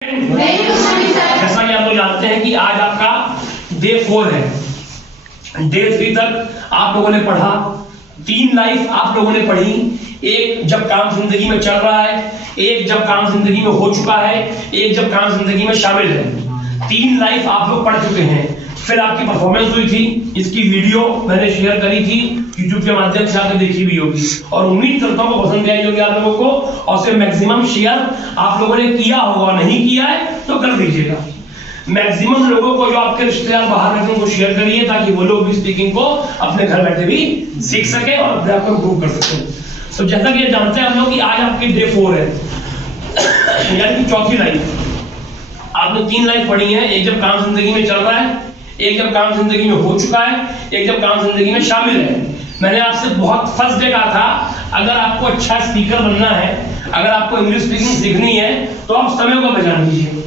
जैसा कि आप लोग जानते हैं कि आज आपका डे 4 है। डे 3 तक आप लोगों ने पढ़ा, 3 लाइफ आप लोगों ने पढ़ी। एक जब काम जिंदगी में चल रहा है, एक जब काम जिंदगी में हो चुका है, एक जब काम जिंदगी में शामिल है। 3 लाइफ आप लोग पढ़ चुके हैं। फिर आपकी परफॉर्मेंस हुई थी, इसकी वीडियो मैंने शेयर करी थी YouTube के माध्यम से, आपने देखी भी होगी और उम्मीद करता हूँ पसंद आई होगी आप लोगों को। और सिर्फ मैक्सिमम शेयर आप लोगों ने किया होगा, नहीं किया है तो कर दीजिएगा। मैक्सिमम लोगों को जो आपके रिश्तेदार बाहर रहते हैं उनको शेयर करिए, ताकि वो लोग भी स्पीकिंग को अपने घर बैठे भी सीख सके और अपने आप को इम्प्रूव कर सके। तो जैसा कि जानते हैं हम लोग कि आज आपकी डे 4 है, यानी कि चौथी लाइफ। आपने 3 लाइफ पढ़ी है। एक जब काम जिंदगी में चल रहा है, एक जब काम जिंदगी में हो चुका है, एक जब काम जिंदगी में शामिल है। मैंने आपसे बहुत फर्स्ट डे कहा था, अगर आपको अच्छा स्पीकर बनना है, अगर आपको इंग्लिश स्पीकिंग सीखनी है तो आप समय को पहचान लीजिए।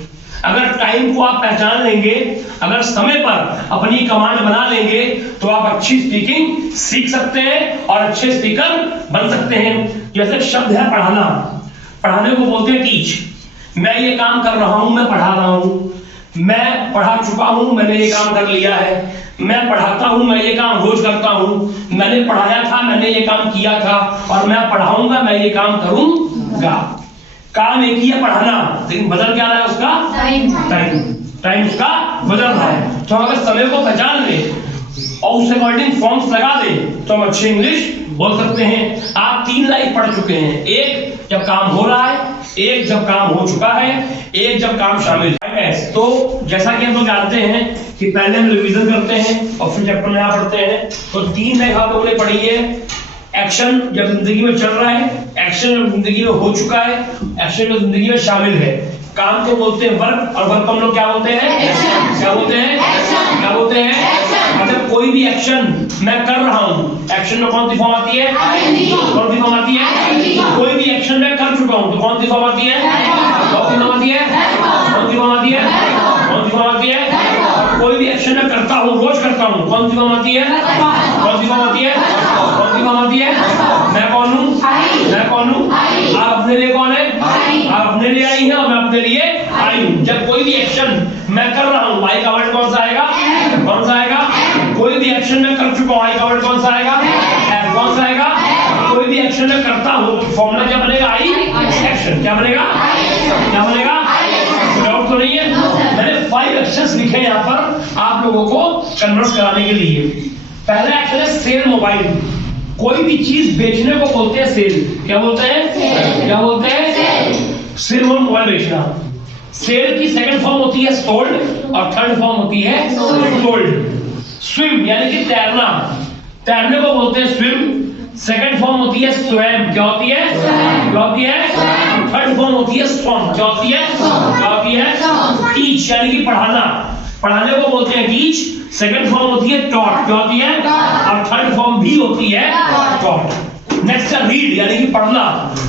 अगर टाइम को आप पहचान लेंगे, अगर समय पर अपनी कमांड बना लेंगे तो आप अच्छी स्पीकिंग सीख सकते हैं और अच्छे स्पीकर बन सकते हैं। जैसे शब्द है पढ़ाना, पढ़ाने को बोलते हैं टीच। मैं ये काम कर रहा हूं, मैं पढ़ा रहा हूं। मैं पढ़ा चुका हूं, मैंने ये काम कर लिया है। मैं पढ़ाता हूं, मैं ये काम रोज करता हूं। मैंने पढ़ाया था, मैंने ये काम किया था और मैं पढ़ाऊंगा, मैं ये काम करूंगा। काम एक ही है, पढ़ाना, लेकिन बदल क्या रहा है उसका? टाइम उसका बदल रहा है। तो अगर समय को पहचान ले और उस अकॉर्डिंग फॉर्म्स लगा दे तो हम अच्छी इंग्लिश बोल सकते हैं। आप 3 लाइफ पढ़ चुके हैं। एक जब काम हो रहा है, एक जब काम हो चुका है, एक जब काम शामिल है। तो जैसा कि हम लोग जानते हैं कि पहले हम रिवीजन करते हैं और फिर चैप्टर नया पढ़ते हैं। तो 3 लाइफ आप लोगों ने पढ़ी है। एक्शन जब जिंदगी में चल रहा है, एक्शन जब जिंदगी में हो चुका है, एक्शन जब जिंदगी में शामिल है। काम को बोलते हैं वर्क और वर्क को हम लोग क्या बोलते हैं? क्या बोलते हैं? क्या बोलते हैं? मतलब कोई भी एक्शन मैं कर रहा हूँ, एक्शन में कौन सी फॉर्म आती है? कौन सी फॉर्म आती है? कोई भी एक्शन मैं कर चुका हूँ तो कौन सी फॉर्म आती है? कौन सी फॉर्म आती है? कौन सी फॉर्म आती है? कौन सी फॉर्म आती है? कोई भी एक्शन मैं करता हूँ, रोज करता हूँ, कौन सी फॉर्म आती है? कौन सी फॉर्म आती है? कौन सी फॉर्म आती है? मैं कौन हूँ? मैं कौन हूँ? आप अपने लिए कौन है? आप अपने लिए आई हैं और मैं अपने लिए आई हूँ। जब कोई भी एक्शन मैं कर रहा हूँ, आई का वर्ड कौन सा आएगा? कौन सा आएगा? कोई भी एक्शन मैं कर चुका हूँ, आई का वर्ड कौन सा आएगा? एफ। कौन सा आएगा? कोई भी एक्शन मैं करता हूँ, फॉर्मूला क्या बनेगा? आई एक्शन। क्या बनेगा? क्या बनेगा? डाउट तो नहीं है? मैंने 5 एक्शंस लिखे हैं यहाँ पर आप लोगों को कन्वर्स कराने के लिए। पहला एक्शन है सेल मोबाइल। कोई भी चीज बेचने को बोलते हैं सेल। क्या बोलते हैं? क्या बोलते हैं? सेल मोबाइल बेचना। सेल की सेकंड फॉर्म होती है सोल्ड और थर्ड फॉर्म होती है सोल्ड। स्विम यानी कि तैरना, तैरने को बोलते हैं स्विम। सेकंड फॉर्म होती है स्वयं। क्या होती है? क्या होती है? थर्ड फॉर्म होती है स्वम। क्या होती है? क्या होती है? टीच यानी कि पढ़ाना, पढ़ाने को बोलते हैं टीच। सेकंड फॉर्म होती है टॉट। क्या होती है? और थर्ड फॉर्म भी होती है टॉट। नेक्स्ट है रीड यानी कि पढ़ना,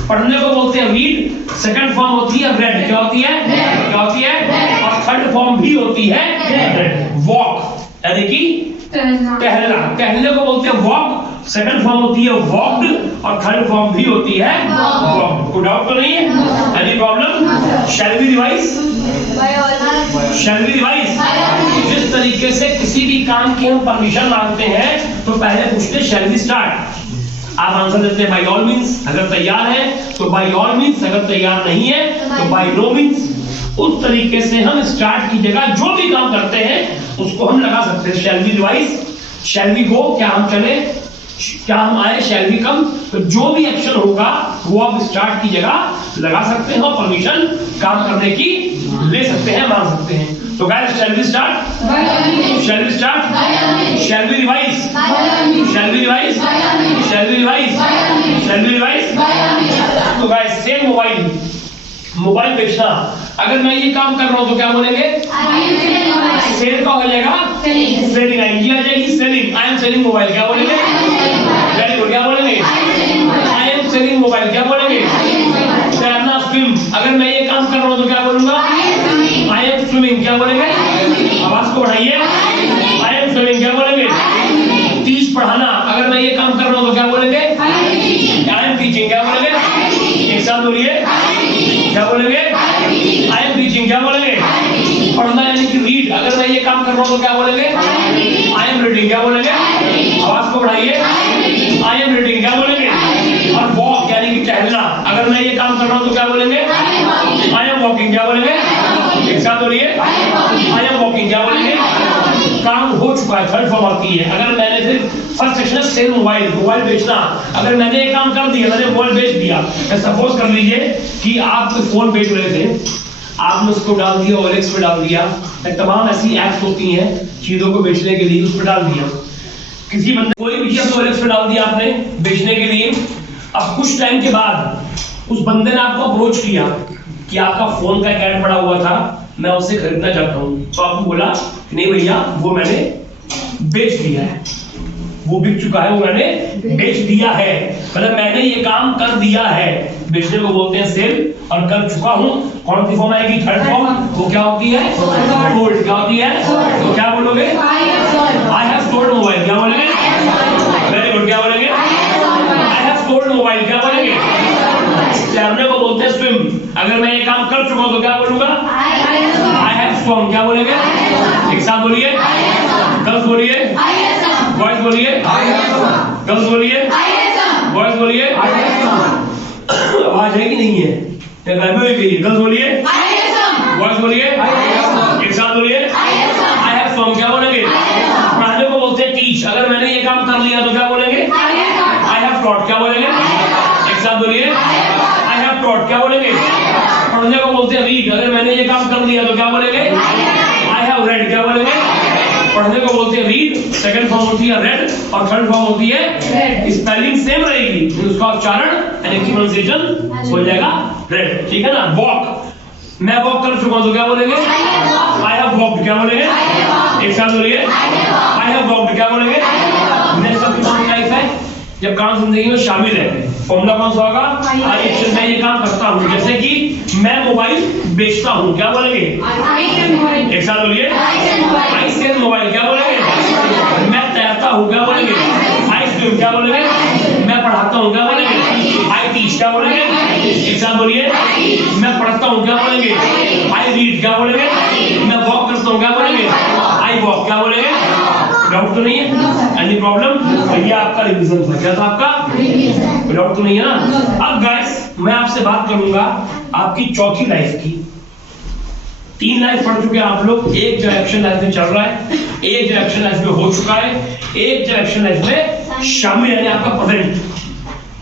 पढ़ने को बोलते हैं रीड। सेकंड फॉर्म होती है रेड। क्या होती है? क्या होती है? और थर्ड फॉर्म भी होती है रेड। वॉक यानी कि टहलना, टहलने को बोलते हैं वॉक। सेकंड फॉर्म होती है वॉक्ड और थर्ड फॉर्म भी होती है वॉक्ड। कोई डाउट तो नहीं है? Any problem? Shall we revise? Shall we revise? जिस तरीके से किसी भी काम की हम परमिशन मांगते हैं तो पहले पूछते हैं शैल वी स्टार्ट। आप आंसर देते हैं बाय ऑल मींस, अगर तैयार है तो बाय ऑल मींस, अगर तैयार नहीं है तो बाय नो मींस। उस तरीके से हम स्टार्ट की जगह जो भी काम करते हैं उसको हम लगा सकते हैं। Shall we revise? Shall we go? क्या हम चले? क्या हम आए? Shall we come? तो जो भी एक्शन होगा वो आप स्टार्ट की जगह लगा सकते हैं और परमिशन काम करने की ले सकते हैं, मांग सकते हैं। तो guys shall we start? Shall we start? Shall we revise? Shall we revise? Shall we revise? Shall we revise? तो गाइस सेल मोबाइल, मोबाइल बेचना। अगर मैं ये काम कर रहा हूँ तो क्या बोलेंगे? सेल का हो जाएगा सेलिंग, आईएनजी आ जाएगी selling. I am selling mobile. क्या बोलेंगे? Very good. क्या बोलेंगे? I am selling mobile. क्या बोलेंगे? तैरना स्विम। अगर मैं ये काम कर रहा हूँ तो क्या बोलूंगा? I am swimming. क्या बोलेंगे? आवाज को बढ़ाइए। I am swimming. क्या बोलेंगे? टीच पढ़ाना। अगर मैं ये काम कर रहा हूँ तो क्या बोलेंगे? I am teaching. क्या बोलेंगे? एक साथ बोलिए। क्या बोलेंगे? I am teaching. क्या कर रहा हूँ तो क्या बोलेंगे? I am reading. क्या बोलेंगे? आवाज को बढ़ाइए। I am reading. क्या बोलेंगे? और वॉक यानी कि टहलना, अगर मैं ये काम कर रहा हूँ तो क्या बोलेंगे? I am walking. क्या बोलेंगे? एक साथ बोलिए, आई एम वॉकिंग। क्या बोलेंगे? काम हो चुका है, थर्ड फॉर्म आती है। अगर मैंने फिर फर्स्ट सेक्शन है सेल मोबाइल, मोबाइल बेचना, अगर मैंने ये काम कर दिया, मैंने मोबाइल बेच दिया, सपोज कर लीजिए कि आप फोन बेच रहे थे, आपने उसको डाल दिया OLX पे डाल दिया, तमाम ऐसी ऐप्स होती हैं चीजों को बेचने के लिए, उस पर डाल दिया, किसी बंदे कोई भी चीज OLX पे डाल दिया आपने बेचने के लिए। अब कुछ टाइम के बाद उस बंदे ने आपको अप्रोच किया कि आपका फोन का एक ऐड पड़ा हुआ था, मैं उसे खरीदना चाहता हूँ, तो आपको बोला नहीं भैया वो मैंने बेच दिया है, वो बिक चुका है, वो मैंने बेच दिया है, मतलब मैंने ये काम कर दिया है। बेचने को बोलते हैं सेल, और कर चुका हूं कौन सी फॉर्म आएगी? Third form. वो क्या होती है? सोल्ड। क्या होती है? तो क्या बोलोगे? I have sold mobile. क्या बोलेंगे? Very good. क्या बोलेंगे? I have sold mobile. क्या बोलेंगे? तैरने को बोलते हैं स्विम, अगर मैं ये काम कर चुका हूं तो क्या बोलूंगा? I have swum. क्या बोलेंगे? एक साथ बोलिए, गर्ल्स बोलिए, बॉयज बोलिए, गर्ल्स बोलिए, बॉयज बोलिए। आवाज है कि नहीं है? गर्ल्स बोलिए, बॉयज बोलिए, एक साथ बोलिए, आई हैव स्वम। क्या बोलेंगे? पढ़ाने को बोलते हैं टीच, अगर मैंने ये काम कर लिया तो क्या बोलेंगे? I have taught. क्या बोलेंगे? एक साथ बोलिए, आई हैव टॉट। क्या बोलेंगे? पढ़ने को बोलते हैं रीड, अगर मैंने ये काम कर लिया तो क्या बोलेंगे? I have read. क्या बोलेंगे? पढ़ने को बोलते हैं रीड, सेकंड फॉर्म होती है रेड और थर्ड फॉर्म होती है स्पेलिंग सेम रहेगी, उसका उच्चारण यानी कि प्रोनाउंसिएशन हो जाएगा रेड, ठीक है ना। वॉक, मैं वॉक कर चुका हूं तो क्या बोलेंगे? I have walked. क्या बोलेंगे? एक साथ बोलिए, आई हैव वॉक्ड। क्या बोलेंगे? नेक्स्ट आपकी लाइफ है जब काम जिंदगी में शामिल है, फॉर्मूला कौन सा होगा? आई एक्शन। मैं ये काम करता हूँ, जैसे कि मैं मोबाइल बेचता हूँ। क्या बोलेंगे? एक साथ बोलिए, आई सेल मोबाइल। क्या बोलेंगे? मैं तैरता हूँ। क्या बोलेंगे? I swim. क्या बोलेंगे? मैं पढ़ाता हूँ। क्या बोलेंगे? I teach. क्या बोलेंगे? एक साथ बोलिए, मैं पढ़ता हूँ। क्या बोलेंगे? I read. क्या बोलेंगे? मैं वॉक करता हूँ। क्या बोलेंगे? I walk. क्या बोलेंगे? डाउट तो नहीं है? Any problem? तो ये आपका रिवीजन था। क्या था आपका? डाउट तो नहीं है ना? अब गाइस मैं आपसे बात करूंगा आपकी चौथी लाइफ की। 3 लाइफ पढ़ चुके हैं आप लोग, एक डायरेक्शन लाइफ में चल रहा है, एक डायरेक्शन लाइफ में हो चुका है, एक डायरेक्शन लाइफ में शामिल यानी आपका प्रेजेंट।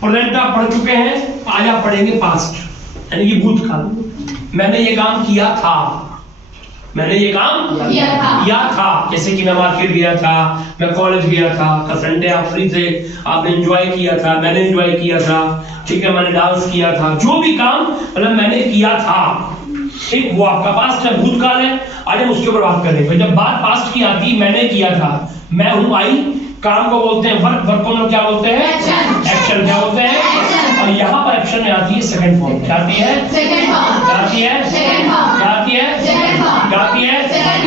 प्रेजेंट आप पढ़ चुके हैं, आज आप पढ़ेंगे पास्ट यानी कि भूतकाल। मैंने ये काम किया था, मैंने ये काम किया था, जैसे कि मैं मार्केट गया था, मैं कॉलेज गया था, कल संडे आप फ्री थे, आपने एंजॉय किया था, मैंने एंजॉय किया था, ठीक है, मैंने डांस किया था, जो भी काम मतलब मैंने किया था, ठीक, वो आपका पास्ट है, भूतकाल है। आज हम उसके ऊपर बात करेंगे। जब बात पास्ट की आती, मैंने किया था, मैं हूं आई, काम को बोलते हैं वर्क, वर्क को क्या बोलते हैं? एक्शन। क्या बोलते हैं? और यहाँ पर एक्शन में आती है सेकंड फॉर्म। क्या आती है? क्या आती है? क्या आती है? क्या आती है?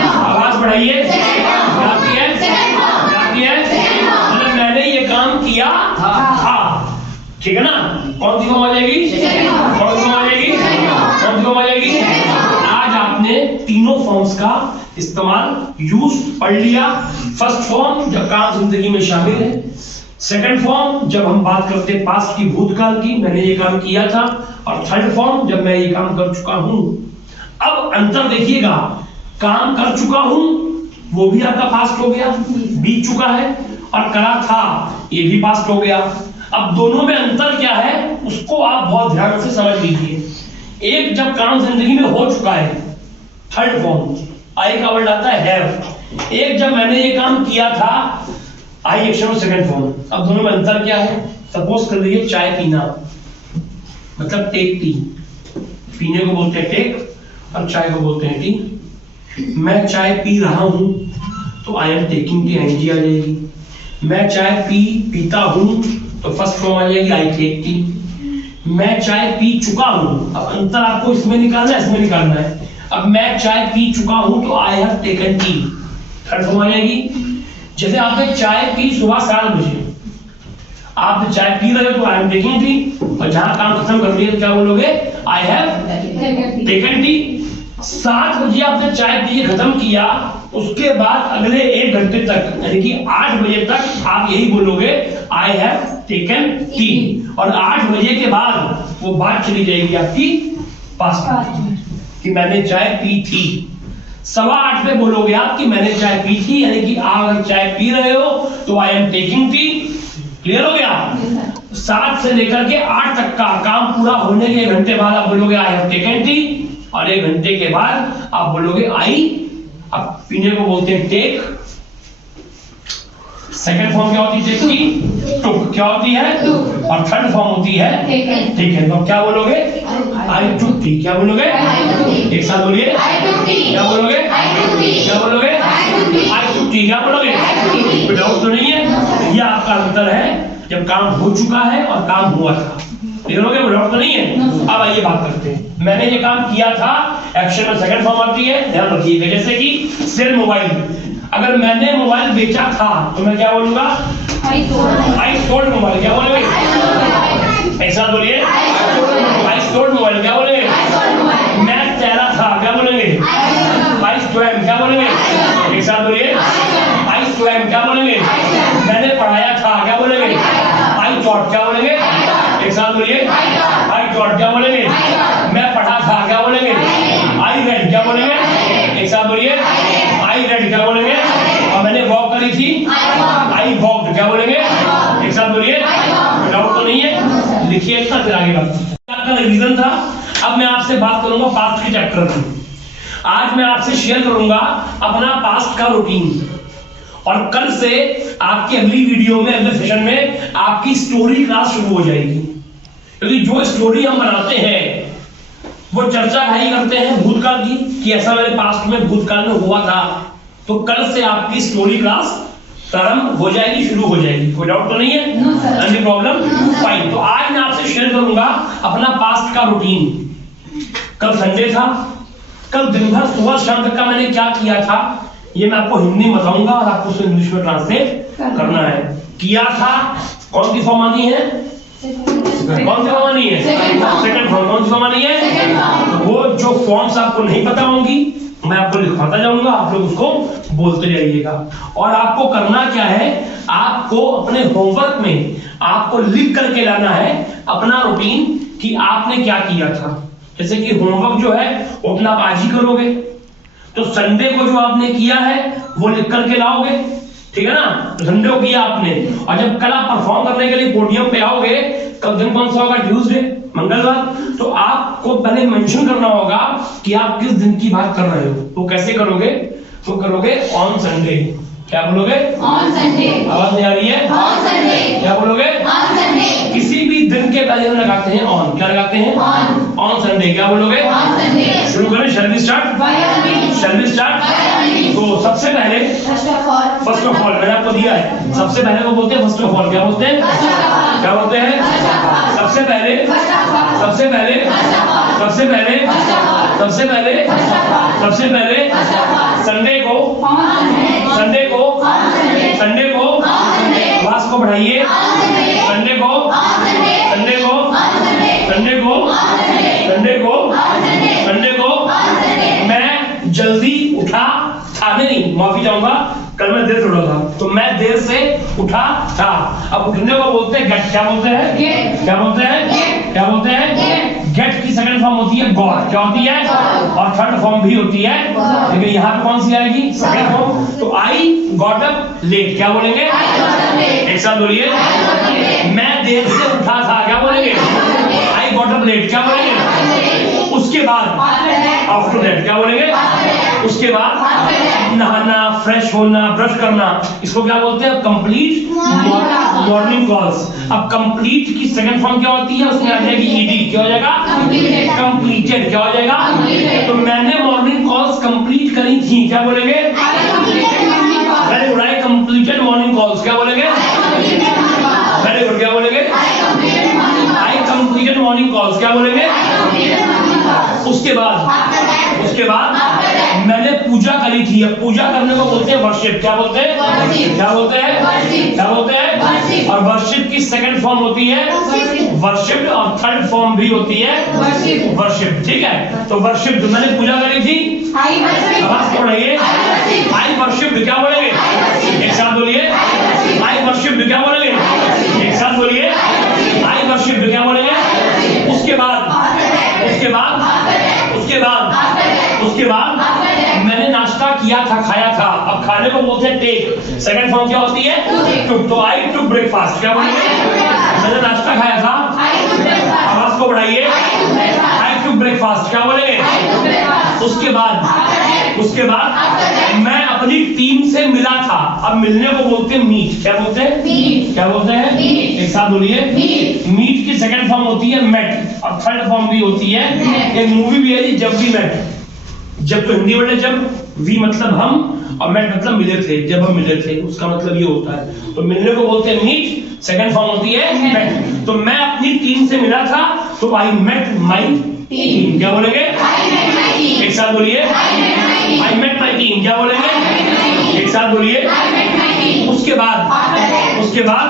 आवाज बढ़ाइए। क्या आती है? क्या आती है? मतलब मैंने ये काम किया था, ठीक है ना। कौन सी फॉर्म आ जाएगी? कौन सी फॉर्म आ जाएगी? कौन सी फॉर्म आ जाएगी? आज आपने तीनों फॉर्म्स का इस्तेमाल यूज पढ़ लिया। फर्स्ट फॉर्म जब काम जिंदगी में शामिल है, सेकंड फॉर्म जब हम बात करते हैं पास्ट की, भूतकाल की, मैंने ये काम किया था, और थर्ड फॉर्म जब मैं ये काम कर चुका हूं। अब अंतर देखिएगा, काम कर चुका हूं वो भी आपका पास्ट हो गया, बीत चुका है, और करा था ये भी पास्ट हो गया। अब दोनों में अंतर क्या है उसको आप बहुत ध्यान से समझ लीजिए। एक जब काम जिंदगी में हो चुका है, थर्ड फॉर्म, आई का वर्ड आता है हैव। एक जब मैंने ये काम किया था, आई एक्शन और सेकंड फॉर्म। अब दोनों में अंतर क्या है? सपोज कर लीजिए चाय पीना, मतलब टेक टी, पीने को बोलते हैं टेक और चाय को बोलते हैं टी। मैं चाय पी रहा हूं तो I am taking tea, ing आ जाएगी। मैं चाय पीता हूं तो फर्स्ट फॉर्म आ जाएगी आई टेक टी। मैं चाय पी चुका हूं, अब अंतर आपको इसमें निकालना है, इसमें निकालना है। अब मैं चाय पी चुका हूं तो I have taken tea, third form आ जाएगी। जैसे आपने चाय पी सुबह 7 बजे, आप चाय पी रहे हो तो आई एम टेकिंग टी, और जहां काम खत्म कर दिया तो क्या बोलोगे? आई हैव टेकन टी। 7 बजे आपने चाय पी के खत्म किया, उसके बाद अगले 1 घंटे तक यानी कि 8 बजे तक आप यही बोलोगे आई हैव टेकन टी, और 8 बजे के बाद वो बात चली जाएगी आपकी पास्ट कि मैंने चाय पी थी। 7:15 पे बोलोगे आप कि मैंने चाय पी थी, यानी कि आप अगर चाय पी रहे हो तो I am taking T. Clear हो गया? 7 से लेकर के 8 तक का काम पूरा होने के 1 घंटे बाद आप बोलोगे आई हैव टेकन टी, और 1 घंटे के बाद आप बोलोगे आई। अब पीने को बोलते हैं टेक। सेकंड फॉर्म क्या होती है टेक की? टुक। क्या होती है? और थर्ड फॉर्म होती है ठीक है। तो क्या बोलोगे? आई टुक टी। क्या बोलोगे? एक साथ बोलिए। क्या बोलोगे? क्या बोलोगे? आई टुक टी। क्या बोलोगे? कोई डाउट तो नहीं है? ये आपका अंतर है जब काम हो चुका है और काम हुआ था। क्लियर हो गया? कोई डाउट तो नहीं है? अब आइए बात करते हैं। मैंने ये काम किया था, एक्शन में सेकंड फॉर्म आती है, ध्यान रखिएगा। जैसे कि सेल मोबाइल, अगर मैंने मोबाइल बेचा था तो मैं क्या बोलूंगा? I sold mobile. क्या बोलोगे? ऐसा बोलिए। I sold mobile. क्या बोलेंगे? मैं तैरा था। क्या बोलेंगे? आई स्वयं। क्या बोलेंगे? एक साथ बोलिए। आई स्वयं। क्या बोलेंगे? मैंने पढ़ाया था। क्या बोलेंगे? I taught. क्या बोलेंगे? एक साथ बोलिए। I taught. क्या बोलेंगे? मैं पढ़ा था। क्या बोलेंगे? I read. क्या बोलेंगे? एक साथ बोलिए। I read. क्या बोलेंगे? और मैंने वॉक करी थी। I walked. क्या बोलेंगे? एक साथ बोलिए। डाउट तो नहीं है? लिखिए इतना, फिर आगे बात। आपका रिवीजन था। अब मैं आपसे बात करूंगा पास्ट के चैप्टर की। आज मैं आपसे शेयर करूंगा अपना पास्ट का रूटीन, और कल से आपकी अगली वीडियो में, अगले सेशन में आपकी स्टोरी क्लास शुरू हो जाएगी। क्योंकि जो स्टोरी हम बनाते हैं वो चर्चा नहीं करते हैं भूतकाल की कि ऐसा मेरे पास्ट में भूतकाल में हुआ था। तो कल से आपकी स्टोरी क्लास प्रारंभ हो जाएगी, शुरू हो जाएगी। कोई डाउट तो नहीं है? Any problem? फाइन। तो आज मैं आपसे शेयर करूंगा अपना पास्ट का रूटीन। कल संडे था, कल दिन भर सुबह शाम तक का मैंने क्या किया था ये मैं आपको हिंदी में बताऊंगा और आपको उसको इंग्लिश में ट्रांसलेट करना है। किया था कौन सी फॉर्म आनी है? कौन सी फॉर्म आनी है? Second form. कौन सी फॉर्म आनी है? वो जो फॉर्म्स आपको नहीं पता होंगी मैं आपको लिखवाता जाऊंगा, आप लोग उसको बोलते जाइएगा। और आपको करना क्या है, आपको अपने होमवर्क में आपको लिख करके लाना है अपना रूटीन कि आपने क्या किया था। जैसे कि होमवर्क जो है वो अपना आप आज ही करोगे, तो संडे को जो आपने किया है वो लिख करके लाओगे, ठीक है ना? तो संडे को किया आपने, और जब कल आप परफॉर्म करने के लिए पोडियम पे आओगे, कल दिन कौन सा होगा? ट्यूसडे, मंगलवार। तो आपको पहले मेंशन करना होगा कि आप किस दिन की बात कर रहे हो। तो कैसे करोगे? तो करोगे ऑन संडे। क्या बोलोगे? On Sunday. आवाज नहीं आ रही है? On Sunday. क्या बोलोगे? On Sunday. किसी भी दिन के पहले हम लगाते हैं ऑन। क्या लगाते हैं? ऑन। On Sunday. क्या बोलोगे? On Sunday. शुरू करें? Shall we start? Shall we start? तो सबसे पहले फर्स्ट ऑफ ऑल मैंने आपको दिया है, सबसे पहले को बोलते हैं फर्स्ट ऑफ ऑल। क्या बोलते हैं? क्या बोलते हैं? सबसे पहले, सबसे पहले, सबसे पहले, सबसे पहले, सबसे पहले संडे को, संडे को, संडे को, क्लास को बढ़ाइए। संडे को, संडे को, संडे को, संडे को, संडे को मैं जल्दी उठा था। नहीं, माफी चाहूंगा, कल मैं देर से उठा था, तो मैं देर से उठा था। अब उठने को बोलते हैं गेट। क्या बोलते हैं? क्या बोलते हैं? क्या बोलते हैं? गेट की सेकंड फॉर्म होती है गॉट। क्या होती है? और थर्ड फॉर्म भी होती है, लेकिन यहाँ पे कौन सी आएगी? Second form. तो आई गॉट अप लेट। क्या बोलेंगे? एक साथ बोलिए। मैं देर से उठा था। क्या बोलेंगे? I got up late. क्या बोलेंगे? उसके बाद आफ्टर दैट। क्या बोलेंगे? उसके बाद नहाना, फ्रेश होना, ब्रश करना, इसको क्या बोलते हैं? Complete morning calls. अब कंप्लीट की सेकंड फॉर्म क्या होती है? उसमें आ जाएगी ईडी। क्या हो जाएगा? कंप्लीटेड। क्या हो जाएगा? तो मैंने मॉर्निंग कॉल्स कंप्लीट करी थी। क्या बोलेंगे? Very good. I completed morning calls. क्या बोलेंगे? Very good. क्या बोलेंगे? I completed morning calls. क्या बोलेंगे? उसके बाद, उसके बाद मैंने पूजा करी थी। अब पूजा करने को बोलते हैं वर्शिप। क्या बोलते हैं? क्या बोलते हैं? क्या बोलते हैं? और वर्शिप की सेकंड फॉर्म होती है वर्शिप, और थर्ड फॉर्म भी होती है वर्शिप। ठीक है, तो वर्शिप जो मैंने पूजा करी थी, आवाज पढ़िए, आई वर्शिप। क्या बोलेंगे? एक साथ बोलिए, आई वर्शिप। क्या बोलेंगे? एक साथ बोलिए, आई वर्शिप। क्या बोलेंगे? उसके बाद मैंने नाश्ता किया था, खाया था। अब खाने को बोलते हैं टेक। सेकंड फॉर्म क्या होती है? टुक। तो आई टुक ब्रेकफास्ट। क्या बोलेंगे? मैंने नाश्ता खाया था। आवाज को बढ़ाइए, आई टुक ब्रेकफास्ट। क्या बोलेंगे? उसके बाद मैं अपनी टीम से मिला था। अब मिलने को बोलते हैं मीट। क्या बोलते हैं? क्या बोलते हैं? एक साथ बोलिए, मीट की सेकंड फॉर्म होती है मेट, और थर्ड फॉर्म भी होती है। एक मूवी भी है जी, जब भी मेट। जब तो हिंदी वर्ड है जब, वी मतलब हम, और मेट मतलब मिले थे। जब हम मिले थे उसका मतलब ये होता है। तो मिलने को बोलते हैं मीट, सेकंड फॉर्म होती है मेट। तो मैं अपनी टीम से मिला था, तो आई मेट माई टीम। क्या बोलेंगे? एक साथ बोलिए, आई मेट माई टीम। क्या बोलेंगे? एक साथ बोलिए। उसके बाद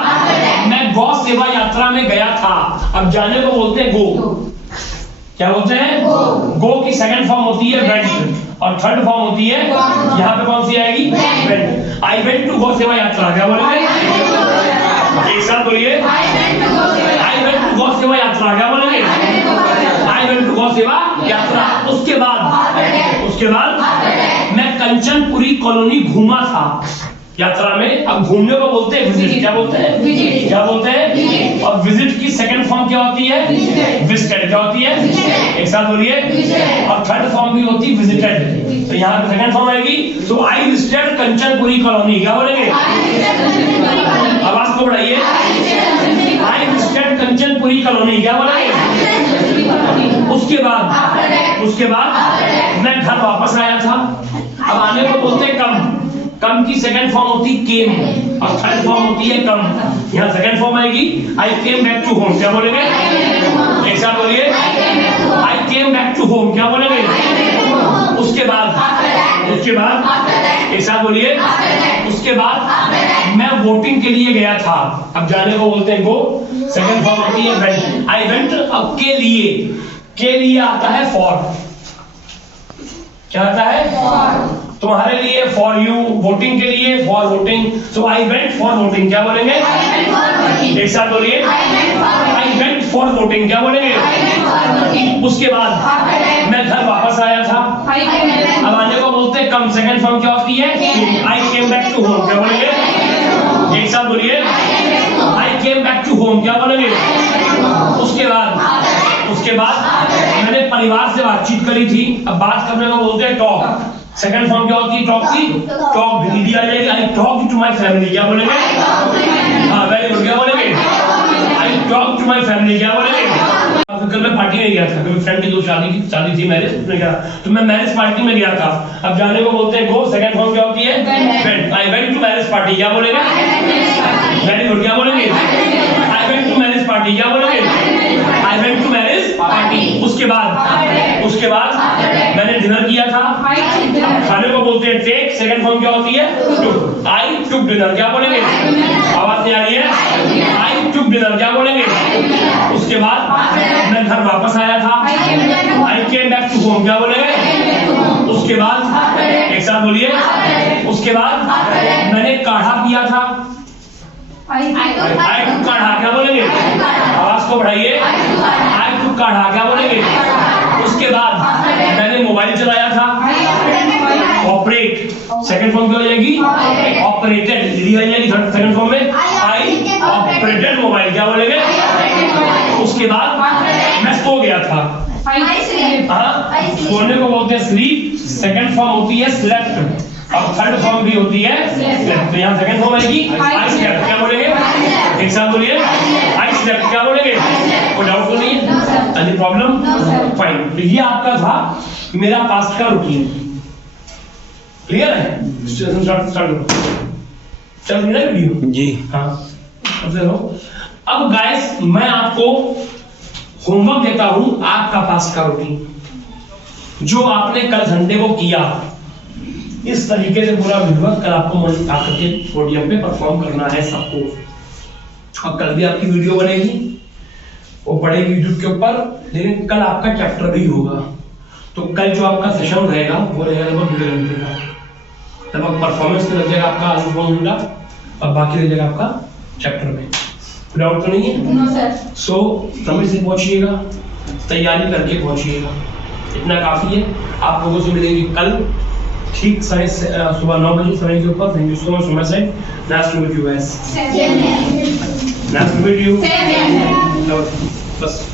मैं गौ सेवा यात्रा में गया था। अब जाने को बोलते हैं गो। क्या बोलते हैं? गो की सेकंड फॉर्म होती है वेंट, और थर्ड फॉर्म होती है, यहाँ पे कौन सी आएगी? Went. I went to go सेवा यात्रा। क्या बोलेंगे? एक साथ बोलिए, आई वेंट टू गो सेवा यात्रा। क्या बोलेंगे? आई वेंट टू गो सेवा यात्रा। उसके बाद मैं कंचनपुरी कॉलोनी घूमा था यात्रा में। अब घूमने को बोलते हैं विजिट। क्या बोलते हैं? क्या बोलते हैं? और विजिट की सेकंड फॉर्म क्या होती है? विजिटेड। क्या होती है? एक साथ बोलिए। और थर्ड फॉर्म भी होती है विजिटेड। तो यहाँ पे सेकंड फॉर्म आएगी। तो आई विजिटेड कंचनपुरी कॉलोनी। क्या बोलेंगे? आवाज को बढ़ाइए, आई विजिटेड कंचनपुरी कॉलोनी। क्या बोलेंगे? उसके बाद मैं घर वापस आया था। अब आने को बोलते हैं कम की सेकंड फॉर्म होती केम, और थर्ड फॉर्म होती है कम। यहाँ सेकंड फॉर्म आएगी आई केम बैक टू होम। क्या बोलेंगे? एक साथ बोलिए, आई केम बैक टू होम। क्या बोलेंगे? उसके बाद एक साथ बोलिए, उसके बाद मैं वोटिंग के लिए गया था। अब जाने को बोलते हैं गो, सेकंड फॉर्म होती है वेंट। I went. अब के लिए आता है फॉर। क्या आता है? तुम्हारे लिए, फॉर यू। वोटिंग के लिए, for voting. So I went for voting. क्या बोलेंगे? एक साथ बोलिए, आई वेंट फॉर वोटिंग। क्या बोलेंगे? उसके बाद मैं घर वापस आया था। अब आने को बोलते हैं कम, सेकंड फॉर्म क्या होती है? आई केम बैक टू होम। क्या बोलेंगे? एक साथ बोलिए, आई केम बैक टू होम। क्या बोलेंगे? उसके बाद मैंने परिवार से बातचीत करी थी। अब बात करने को बोलते हैं टॉक। सेकंड फॉर्म क्या होती है टॉक की? टॉक हिंदी आ जाएगी, I talk to my family. क्या बोलेंगे? हाँ, वेरी गुड। क्या बोलेंगे? I talk to my family. क्या बोलेंगे? कल मैं पार्टी में गया था, मेरे फ्रेंड की जो शादी थी मैरिज में गया, तो मैं मैरिज पार्टी में गया था। अब जाने को बोलते हैं गो, सेकंड फॉर्म क्या होती है? Went. I went to marriage party. क्या बोलेंगे? Very good. क्या बोलेंगे? I went to marriage party. क्या बोलेंगे? I went to marriage party. उसके बाद मैंने डिनर किया था। खाने को बोलते हैं टेक, सेकंड फॉर्म क्या होती है? टुक। आई टुक डिनर। क्या बोलेंगे? आवाज नहीं आ रही है? आई टुक डिनर। क्या बोलेंगे? उसके बाद मैं घर वापस आया था। आई केम बैक टू होम। क्या बोलेंगे? उसके बाद एक साथ बोलिए, उसके बाद मैंने काढ़ा पिया था। आई टुक काढ़ा। क्या बोलेंगे? आवाज को बढ़ाइए, आई टुक काढ़ा। क्या बोलेंगे? उसके बाद मैंने मोबाइल चलाया था। ऑपरेट, सेकंड फॉर्म क्या हो जाएगी? ऑपरेटेड। आ जाएगी सेकंड फॉर्म में, आई ऑपरेटेड मोबाइल। क्या बोलेंगे? उसके बाद मैं सो गया था। सोने को बोलते हैं स्लीप, सेकंड फॉर्म होती है स्लेप्ट, और थर्ड फॉर्म भी होती है स्लेप्ट। तो यहाँ सेकंड फॉर्म आएगी आई स्लेप्ट। क्या बोलेंगे? एक साथ बोलिए, आई स्लेप्ट। क्या बोलेंगे? कोई डाउट तो नहीं है? Any problem? फाइन। तो ये आपका था मेरा पास्ट का रूटीन। क्लियर है? चल रही है वीडियो जी? हाँ। अब गाइस मैं आपको होमवर्क देता हूं, आपका पास्ट का रूटीन। जो आपने कल संडे को किया इस तरीके से पूरा वीडियो कल आपको मन आकर के पोडियम पे परफॉर्म करना है सबको। और कल भी आपकी वीडियो बनेगी, वो पड़ेगी यूट्यूब के ऊपर, लेकिन कल आपका चैप्टर भी होगा। तो कल जो आपका सेशन रहेगा वो रहेगा लगभग 1.5 घंटे का, लगभग परफॉर्मेंस में लग जाएगा आपका आधा पौन घंटा और बाकी रह जाएगा आपका चैप्टर में। डाउट तो नहीं है? No sir. सो समय से पहुंचिएगा, तैयारी करके पहुंचिएगा, इतना काफी है। आप लोगों से मिलेंगे कल ठीक सुबह 9 बजे समय के ऊपर। Thank you so much my side. Nice to meet you guys. Nice to meet you. बस